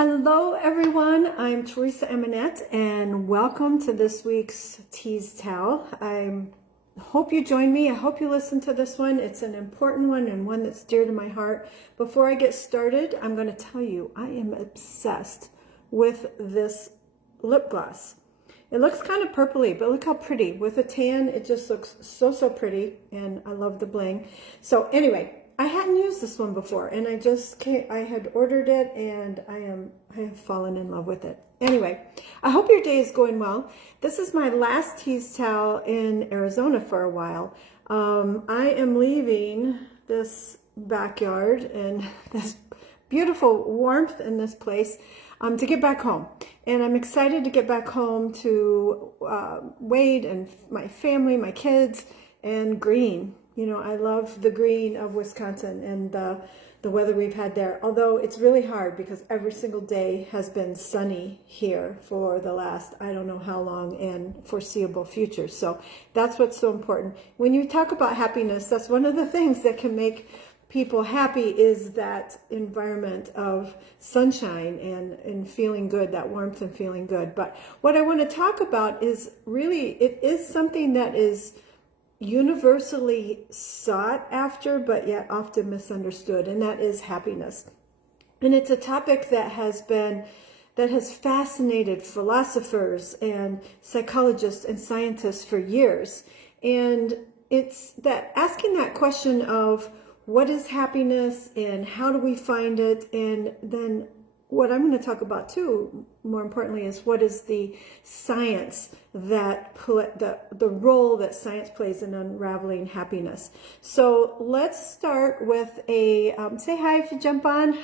Hello everyone, I'm Teresa Eminette and welcome to this week's Tease Tell. I hope you join me. I hope you listen to this one. It's an important one and one that's dear to my heart. Before I get started, I'm going to tell you I am obsessed with this lip gloss. It looks kind of purpley, but look how pretty. With a tan, it just looks so pretty, and I love the bling. So anyway, I hadn't used this one before, and I had ordered it, and I have fallen in love with it. Anyway, I hope your day is going well. This is my last Tease Towel in Arizona for a while. I am leaving this backyard and this beautiful warmth in this place to get back home. And I'm excited to get back home to Wade and my family, my kids, and green. You know, I love the green of Wisconsin and the weather we've had there. Although it's really hard because every single day has been sunny here for the last, I don't know how long, and foreseeable future. So that's what's so important. When you talk about happiness, that's one of the things that can make people happy is that environment of sunshine and feeling good, that warmth and feeling good. But what I want to talk about is really, it is something that is universally sought after, but yet often misunderstood, and that is happiness. And it's a topic that has fascinated philosophers and psychologists and scientists for years. And it's that asking that question of what is happiness and how do we find it, and then what I'm going to talk about too, more importantly, is what is the science that the role that science plays in unraveling happiness. So let's start with a say hi if you jump on.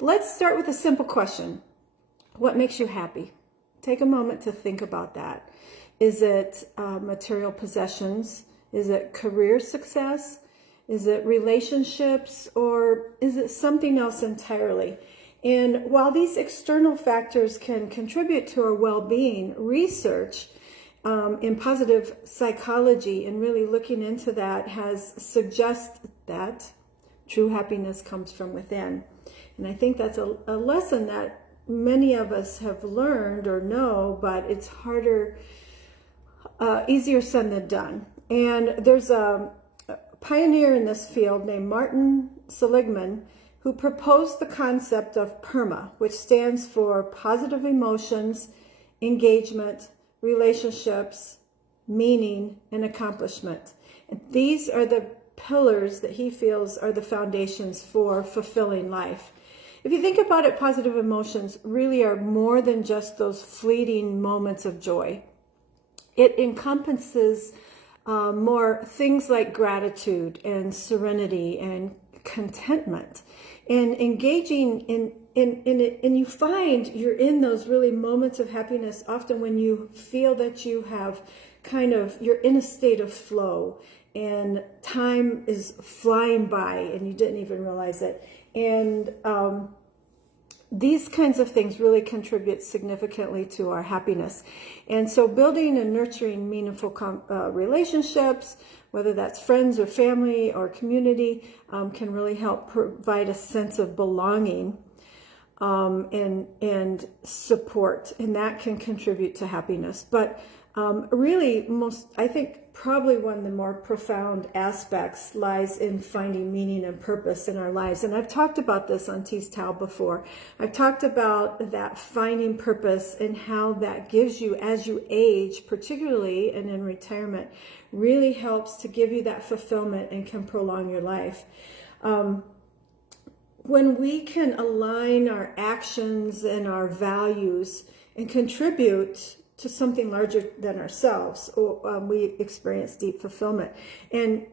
Let's start with a simple question: what makes you happy? Take a moment to think about that. Is it material possessions? Is it career success? Is it relationships, or is it something else entirely? And while these external factors can contribute to our well-being, research in positive psychology and really looking into that has suggested that true happiness comes from within. And I think that's a lesson that many of us have learned or know, but it's harder, easier said than done. And there's a pioneer in this field named Martin Seligman, who proposed the concept of PERMA, which stands for positive emotions, engagement, relationships, meaning, and accomplishment. And these are the pillars that he feels are the foundations for fulfilling life. If you think about it, positive emotions really are more than just those fleeting moments of joy. It encompasses more things like gratitude and serenity and contentment, and engaging in it. And you find you're in those really moments of happiness often when you feel that you have you're in a state of flow and time is flying by and you didn't even realize it. And these kinds of things really contribute significantly to our happiness. And so building and nurturing meaningful relationships, whether that's friends or family or community, can really help provide a sense of belonging and support, and that can contribute to happiness. But really, I think probably one of the more profound aspects lies in finding meaning and purpose in our lives. And I've talked about this on Tease Towel before. I've talked about that finding purpose and how that gives you, as you age, particularly and in retirement, really helps to give you that fulfillment and can prolong your life. When we can align our actions and our values and contribute to something larger than ourselves, we experience deep fulfillment. And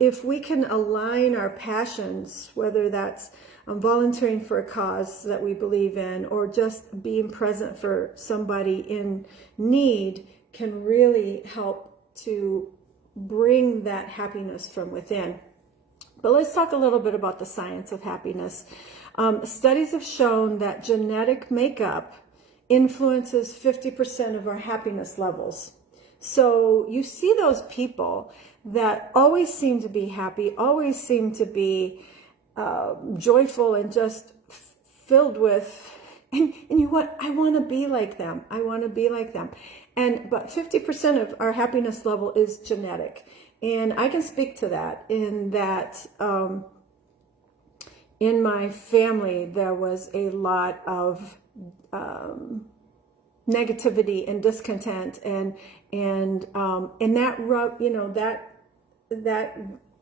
if we can align our passions, whether that's volunteering for a cause that we believe in or just being present for somebody in need, can really help to bring that happiness from within. But let's talk a little bit about the science of happiness. Studies have shown that genetic makeup influences 50% of our happiness levels. So you see those people that always seem to be happy, always seem to be joyful and just filled with, and you know what? I want to be like them. I want to be like them. But 50% of our happiness level is genetic. And I can speak to that in that, in my family, there was a lot of negativity and discontent, and that that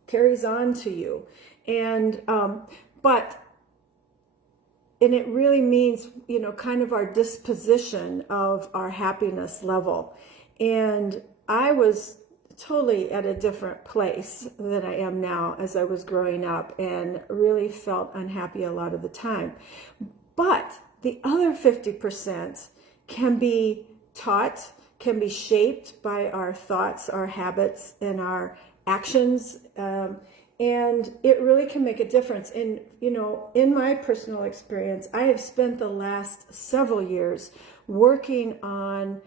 carries on to you, and it really means, kind of our disposition of our happiness level. And I was totally at a different place than I am now as I was growing up, and really felt unhappy a lot of the time. But the other 50% can be taught, can be shaped by our thoughts, our habits, and our actions. And it really can make a difference. And, in my personal experience, I have spent the last several years working on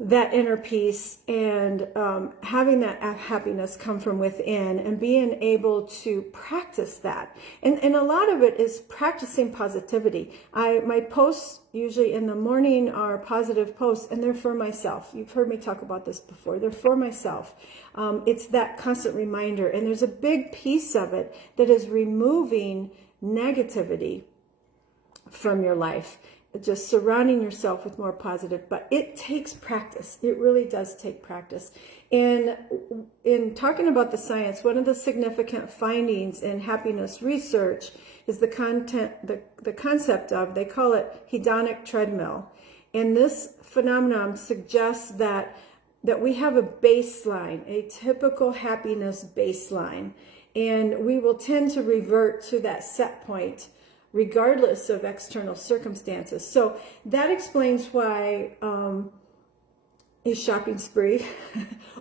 that inner peace, and having that happiness come from within, and being able to practice that. And a lot of it is practicing positivity. My posts usually in the morning are positive posts, and they're for myself. You've heard me talk about this before. They're for myself. It's that constant reminder. And there's a big piece of it that is removing negativity from your life, just surrounding yourself with more positive. But it takes practice. It really does take practice. And in talking about the science, one of the significant findings in happiness research is the concept of, they call it hedonic treadmill. And this phenomenon suggests that we have a baseline, a typical happiness baseline, and we will tend to revert to that set point regardless of external circumstances. So that explains why a shopping spree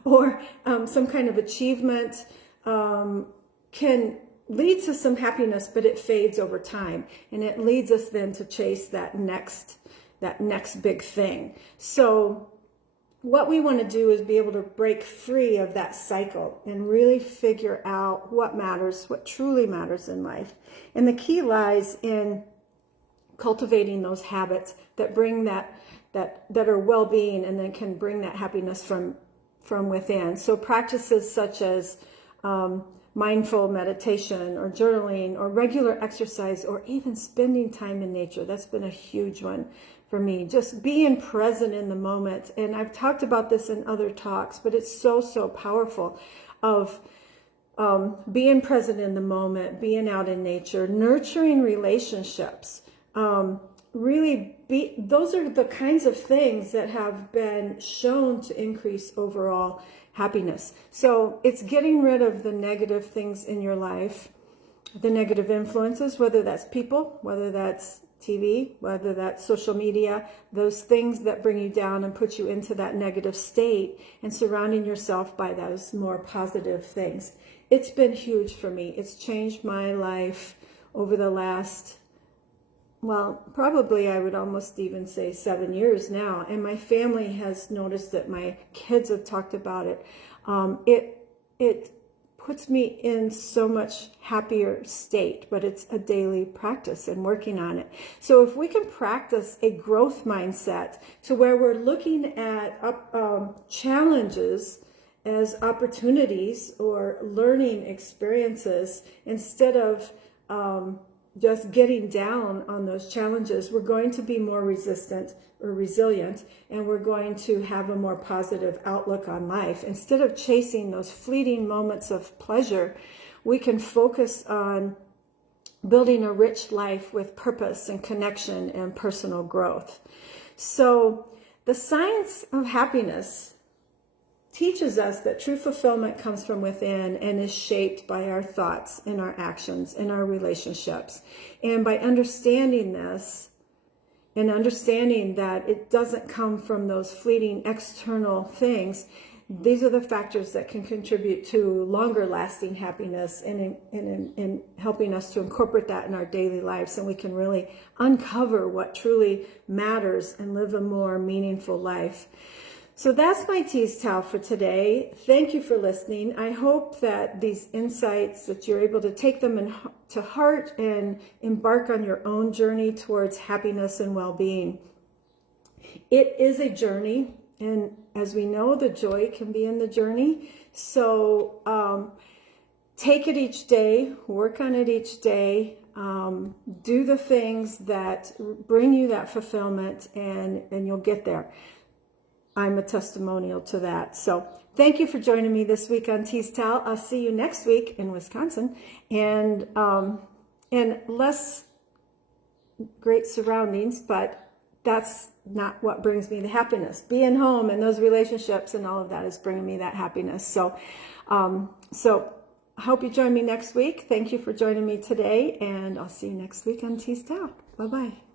or some kind of achievement can lead to some happiness, but it fades over time, and it leads us then to chase that next big thing. So what we want to do is be able to break free of that cycle and really figure out what matters, what truly matters in life. And the key lies in cultivating those habits that bring that are well-being, and then can bring that happiness from within. So practices such as mindful meditation, or journaling, or regular exercise, or even spending time in nature. That's been a huge one for me. Just being present in the moment. And I've talked about this in other talks, but it's so thought of being present in the moment, being out in nature, nurturing relationships. Those are the kinds of things that have been shown to increase overall happiness. So it's getting rid of the negative things in your life, the negative influences, whether that's people, whether that's TV, whether that's social media, those things that bring you down and put you into that negative state, and surrounding yourself by those more positive things. It's been huge for me. It's changed my life over the last, well, probably I would almost even say 7 years now. And my family has noticed it. My kids have talked about it. It puts me in so much happier state, but it's a daily practice and working on it. So if we can practice a growth mindset to where we're looking at challenges as opportunities or learning experiences, instead of just getting down on those challenges, we're going to be more resistant or resilient, and we're going to have a more positive outlook on life. Instead of chasing those fleeting moments of pleasure, we can focus on building a rich life with purpose and connection and personal growth. So the science of happiness teaches us that true fulfillment comes from within and is shaped by our thoughts and our actions and our relationships. And by understanding this, and understanding that it doesn't come from those fleeting external things, these are the factors that can contribute to longer lasting happiness, and in helping us to incorporate that in our daily lives, and we can really uncover what truly matters and live a more meaningful life. So that's my Tease Towel for today. Thank you for listening. I hope that these insights, that you're able to take them to heart and embark on your own journey towards happiness and well-being. It is a journey, and as we know, the joy can be in the journey. So take it each day, work on it each day, do the things that bring you that fulfillment, and you'll get there. I'm a testimonial to that. So thank you for joining me this week on Tease Towel. I'll see you next week in Wisconsin, and less great surroundings, but that's not what brings me the happiness. Being home and those relationships and all of that is bringing me that happiness. So I hope you join me next week. Thank you for joining me today, and I'll see you next week on Tease Towel. Bye-bye.